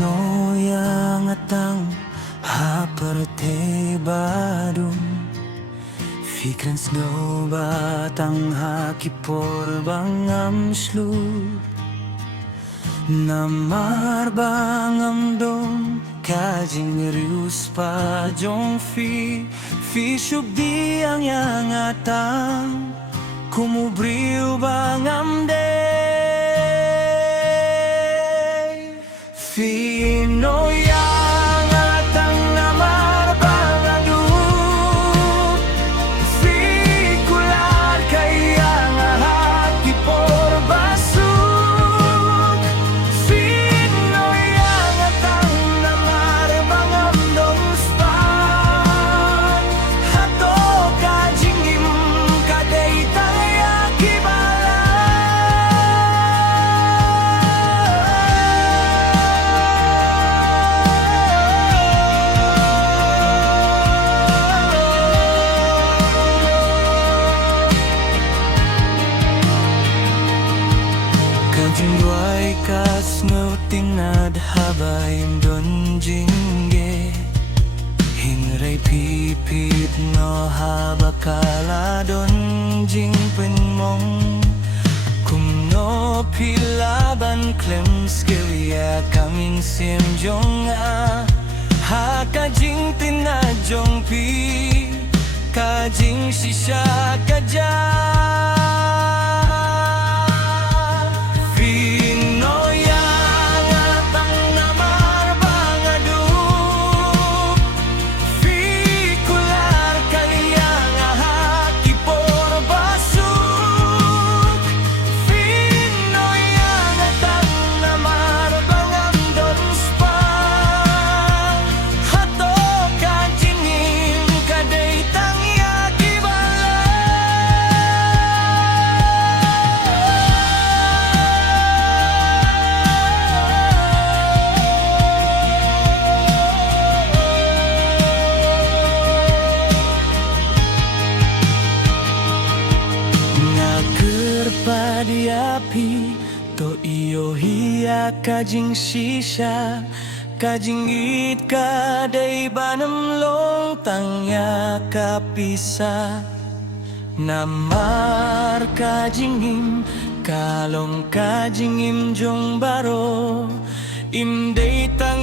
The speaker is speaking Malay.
no yang atang haperte badum Fikran snow batang hakipor bangam slut Namar bangam dom kajing rius pa jong fi syuk diang yang atang kumubriu bangam de Fino yang atang namar bangadu Fi kular kayang hati por basuk Fino yang atang namar bangam dong span Hato kajingim kadei tangya kibala Kanjing duai kas no tinad habaim don jingge Hingray pipit no habakala don jing penmong Kum no pilaban klem skilya kaming sim jonga Ha kajing tinajong pi Kajing sisya kaja Fino yang atang namar bangadu Fi kular kayang haki por basuk Fino yang atang namar bangam don span Hato kajingin kadei tangya kibala Nakerpadi api to iyo hiya kajing shisha Kajing it kadai banam long tangya kapisa Namar kajingim kalong kajingim jong baro Imday tang